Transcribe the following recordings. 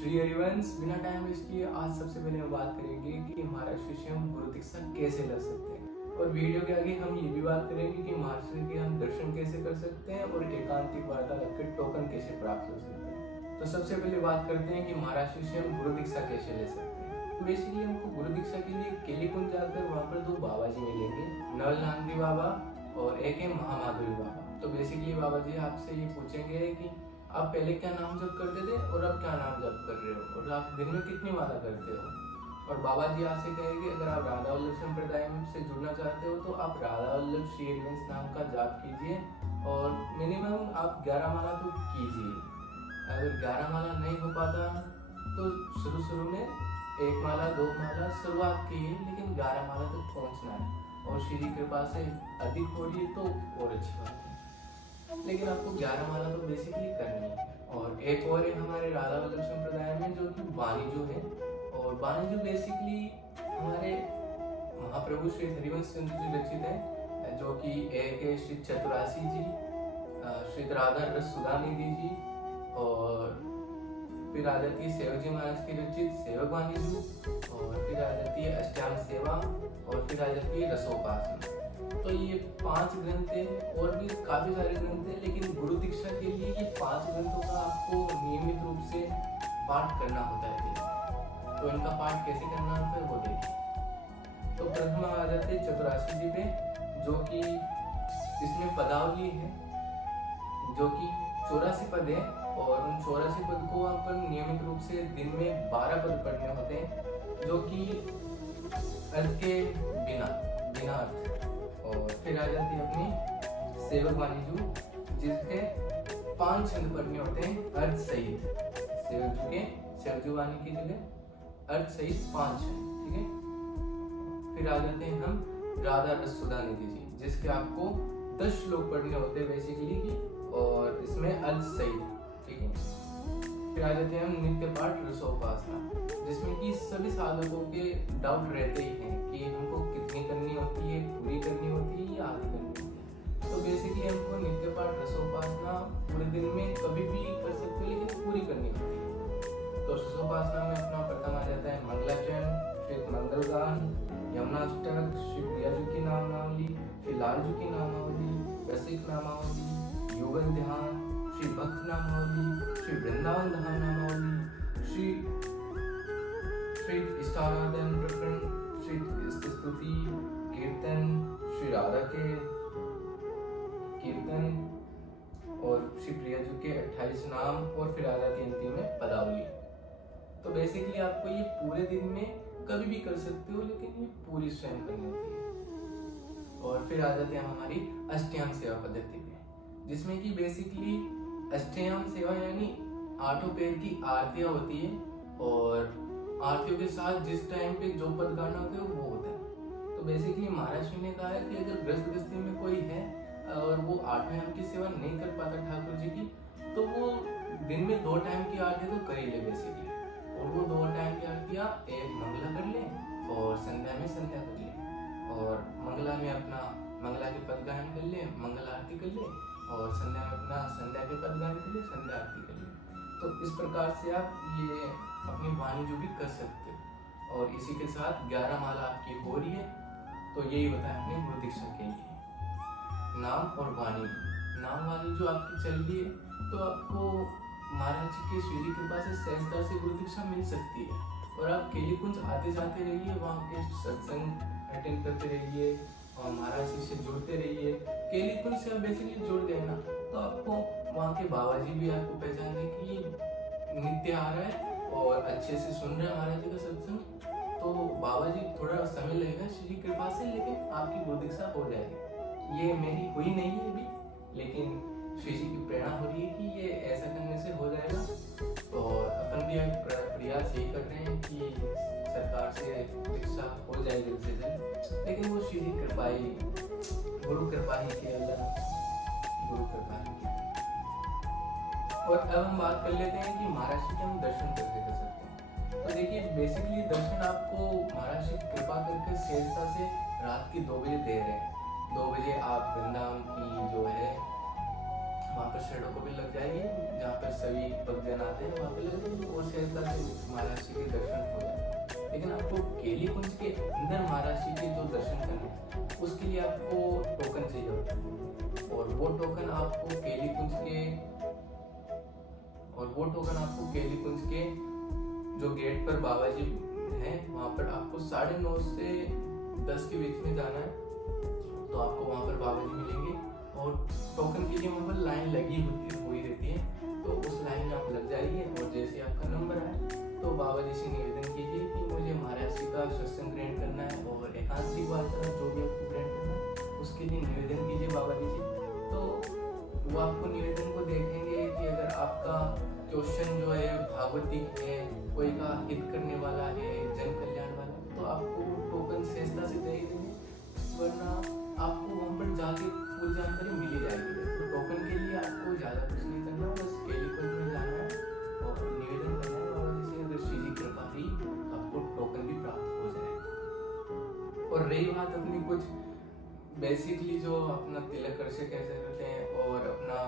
श्री हरिवंश, बिना time waste किए आज सबसे पहले हम बात करेंगे कि महाराष्ट्र से हम गुरु दीक्षा कैसे ले सकते हैं, और वीडियो के आगे हम ये भी बात करेंगे कि महाराष्ट्र के हम दर्शन कैसे कर सकते हैं और एकांतिक वार्तालाप के टोकन कैसे प्राप्त हो सकते हैं। तो सबसे पहले बात करते हैं कि महाराष्ट्र से हम गुरु दीक्षा कैसे ले सकते हैं। तो बेसिकली हमको गुरु दीक्षा के लिए केलीकुंज जाकर वहाँ पर दो बाबा जी मिलेंगे, नवल नांगरी बाबा और एक है महामाधुरी बाबा। तो बेसिकली बाबा जी आपसे ये पूछेंगे कि आप पहले क्या नाम जप करते थे और अब क्या नाम जप कर रहे हो, और आप दिन में कितनी माला करते हो। और बाबा जी आपसे कहेंगे अगर आप राधा वल्लभ संप्रदाय से जुड़ना चाहते हो तो आप राधा वल्लभ श्री हरिवंश नाम का जाप कीजिए और मिनिमम आप 11 माला तो कीजिए। अगर 11 माला नहीं हो पाता तो शुरू में 1 माला 2 माला शुरुआत कीजिए, लेकिन 11 माला तक पहुंचना है और श्री जी कृपा से अधिक हो रही है तो और अच्छी बात है, लेकिन आपको 11 माला तो बेसिकली करनी है। और एक और है हमारे राधा वल्लभ संप्रदाय में जो कि वाणिजू है, और वाणिजू बेसिकली हमारे महाप्रभु श्री हरिवंश चंद्र जी रचित है, जो कि एक है श्री चतुरासी जी, श्री राधा रस सुधानिधि जी, और फिर आ जाती है सेवक जी महाराज की रचित सेवक वाणिजू, और फिर आ जाती है अष्टांग सेवा, और फिर आ जाती है रसोपासना। तो ये 5 ग्रंथ हैं, और भी काफी सारे ग्रंथ हैं, लेकिन गुरु दीक्षा के लिए ये 5 ग्रंथों का आपको नियमित रूप से पाठ करना होता है। तो इनका पाठ कैसे करना होता है वो देखिए। तो प्रथम आ जाते हैं चतुरासी जी पे, जो कि इसमें पदावली है, जो कि 84 पद है, और उन 84 पद को अपन नियमित रूप से दिन में 12 पद पढ़ने होते हैं, जो कि अर्थ के बिना अर्थ। और फिर आ जाती है अपनी सेवक वाणिजू, जिसके 5 छंद पढ़ने होते हैं अर्थ सहित। सेवक जी वाणी की जगह अर्थ सहित 5 छंद, ठीक है। फिर आ जाते हैं हम राधा रस सुधानिधि जी, जिसके आपको 10 श्लोक पढ़ने होते हैं बेसिकली की, और इसमें अर्थ सहित, ठीक है। फिर आ जाते हैं हम नित्य पाठ रसोपासना, जिसमें कि सभी साधकों के डाउट रहते ही हैं कि हमको कितनी करनी होती है, पूरी करनी होती है या आधी करनी होती है। तो बेसिकली हमको नित्य पाठ रसोपासना पूरे दिन में कभी भी कर सकते हैं, लेकिन पूरी करनी होती है। तो रसोपासना में अपना प्रथम आ जाता है मंगलाचरण, फिर मंगलगान, यमुनाष्टक, श्री प्रियाजू की नामावली, श्री लालजू की नामावली, रसिक नामावली, योगन ध्यान, श्री भक्त नामावली, श्री वृंदावन धाम नामावली, श्री इष्टाराधन प्रकरण, श्री स्तुति कीर्तन, श्री राधा के कीर्तन, और श्री प्रियाजू के 28 नाम, और फिर आ जाती है अंतिम में पदावली। तो बेसिकली आपको ये पूरे दिन में कभी भी कर सकते हो, लेकिन ये पूरी स्वयं करनी होती है। और फिर आ जाते हैं हमारी अष्टयाम सेवा पद्धति पे, जिसमें कि बेसिकली अष्टयाम सेवा यानी 8 पैर की आरतियां होती है, और आरतियों के साथ जिस टाइम पे जो पद गाना होता है वो होता है। तो बेसिकली महाराज जी ने कहा है कि अगर गृहस्थी में कोई है और वो 8वें याम की सेवा नहीं कर पाता ठाकुर जी की, तो वो दिन में 2 टाइम की आरती तो कर ही ले बेसिकली, और वो 2 टाइम की आरतियाँ एक मंगला कर ले और संध्या में संध्या कर ले, और मंगला में अपना मंगला के पद गायन कर ले, मंगल आरती कर ले, और संध्या में अपना संध्या के पद गायन कर ले, संध्या आरती कर ले। तो इस प्रकार से आप ये अपनी वाणी जो भी कर सकते हो, और इसी के साथ 11 माला आपकी हो रही है। तो यही होता है अपने गुरु दीक्षा के लिए नाम और वाणी। नाम वाणी जो आपकी चल रही है, तो आपको महाराज जी के श्री जी कृपा से सहजता से गुरु दीक्षा मिल सकती है, और आप केलीकुंज आते जाते रहिए, वहाँ के सत्संग अटेंड करते रहिए और महाराज जी से जुड़ते रहिए। केलीकुंज से आप बेसिकली जुड़ गए ना, तो आपको वहाँ के बाबा जी भी आपको पहचाने कि नित्य आ रहा है और अच्छे से सुन रहे हैं महाराज जी का सत्संग। तो बाबा जी थोड़ा समय लगेगा श्री कृपा से, लेकिन आपकी गुरु दीक्षा हो जाएगी। ये मेरी हुई नहीं है अभी, लेकिन श्री जी की प्रेरणा हो रही है कि ये ऐसा करने से हो जाएगा, और अपन भी प्रयास यही कर रहे हैं कि सरकार से दीक्षा हो जाए जल्द से जल्द, लेकिन वो श्री जी कृपा ही, गुरु कृपा ही के, अल्लाह गुरु कृपा ही के। और अब हम बात कर लेते हैं कि महाराज जी के हम दर्शन कैसे कर सकते हैं। तो देखिए बेसिकली दर्शन आपको महाराज जी कृपा करके सहजता से रात की 2 बजे दे रहे हैं। 2 बजे आप वृंदावन की जो है वहाँ पर सड़कों पे लग जाएगी, जहाँ पर सभी भक्तजन आते हैं वहाँ पे लग जाएगी, और सहजता से अंदर महाराज जी के जो दर्शन करने, उसके लिए आपको टोकन चाहिए होता है। और वो टोकन आपको केलीकुंज के जो गेट पर बाबा जी हैं, वहाँ पर आपको 9:30 से 10 के बीच में जाना है। तो आपको वहाँ पर बाबा जी मिलेंगे और टोकन के लिए वहाँ पर लाइन लगी हुई रहती है। तो उस लाइन में आप लग जाइए और जैसे आपका नंबर आए तो बाबा जी से निवेदन कीजिए कि मुझे महाराज जी का सत्संग ग्रहण करना है और एकांतिक वार्ता जो भी आपको ग्रहण करना है उसके लिए निवेदन कीजिए बाबा जी से। तो वो आपको निवेदन को देखेंगे कि अगर आपका क्वेश्चन जो है भागवतिक है, कोई का हित करने वाला है, जन कल्याण वाला, तो आपको टोकन सहजता से दे देंगे, वरना आपको वहाँ पर जाके पूरी जानकारी मिल ही जाएगी। तो टोकन के लिए आपको ज़्यादा कुछ नहीं करना, बस केलीकुंज में जाना है और निवेदन करना है बाबा जी से। अगर श्री जी कृपा हुई तो आपको टोकन भी प्राप्त हो जाएगा। और रही बात अपनी कुछ बेसिकली जो अपना तिलक कर्षे कैसे करते हैं और अपना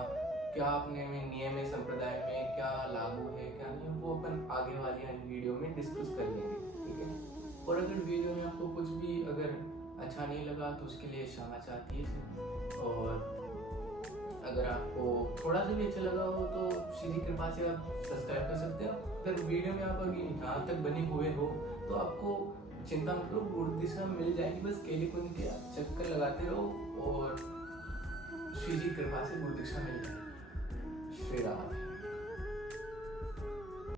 क्या अपने में नियम है, संप्रदाय में क्या लागू है क्या नहीं, वो अपन आगे वाली वीडियो में डिस्कस कर लेंगे, ठीक है। और अगर वीडियो में आपको कुछ भी अगर अच्छा नहीं लगा तो उसके लिए क्षमा चाहती है। और अगर आपको थोड़ा सा भी अच्छा लगा हो तो श्री जी कृपा से आप सब्सक्राइब कर सकते हो। अगर वीडियो में आप अभी यहाँ तक बने हुए हो तो आपको चिंता मत करो, गुरु दिशा मिल जाएगी। बस केलीकुंज के चक्कर लगाते रहो और श्री जी कृपा से गुरु दिशा मिल जाएगी। श्री राम।